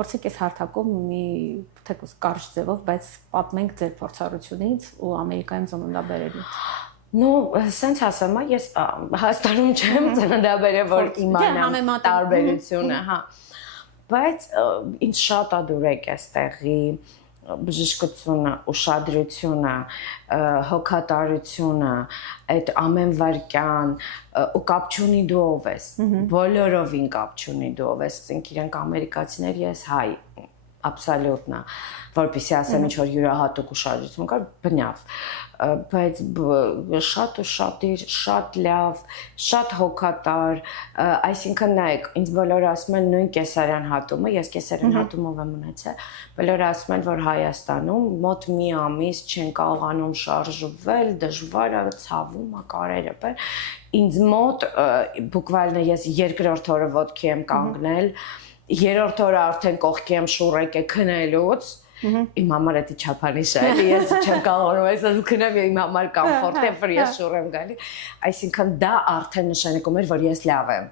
փորձեք այս հարթակում մի թեկուզ կարճ ձևով, բայց պատմենք ձեր փորձառությունից ու Ամերիկայում ծննդաբերելու։ Ну, սենց ասեմ, ես Հայաստանում չեմ ծննդաբերել, որ իմանամ տարբերությունը, հա։ Բայց ինձ շատ ադուրեք էստեղի բժշկությունը, ուշադրությունը, հոգատարությունը, այդ ամեն վարքյան ու կապ չունի դու ով ես, բոլորովին կապ չունի դու ով ես, ասենք իրենք ամերիկացիներ, ես հայ, абсолютно, որպեսզի ասեմ ինչ որ յուրահատուկ ուշադրություն կար, բնավ, բայց շատ ու շատ լավ, շատ հոգատար, այսինքն նայեք, ինձ բոլորը ասում են նույն կեսարյան հատումը, ես կեսարյան հատումով եմ ունեցել, բոլորը ասում են, որ Հայաստանում մոտ մի ամիս չեն կարողանում շարժվել, դժվար է, ցավում է, կարերը բեր, ինձ մոտ բուկվալն ես երկրորդ օրը ոտքի եմ կանգնել, երրորդ օրը արդեն կողքի եմ շուռ եկե քնելուց, իմ համար դա չափանիշ է, ես չեմ կարողանում այսպես քնեմ, իմ համար կոմֆորտ է, որ ես շուռ եմ գալի, այսինքն դա արդեն նշանակում էր, որ ես լավ եմ,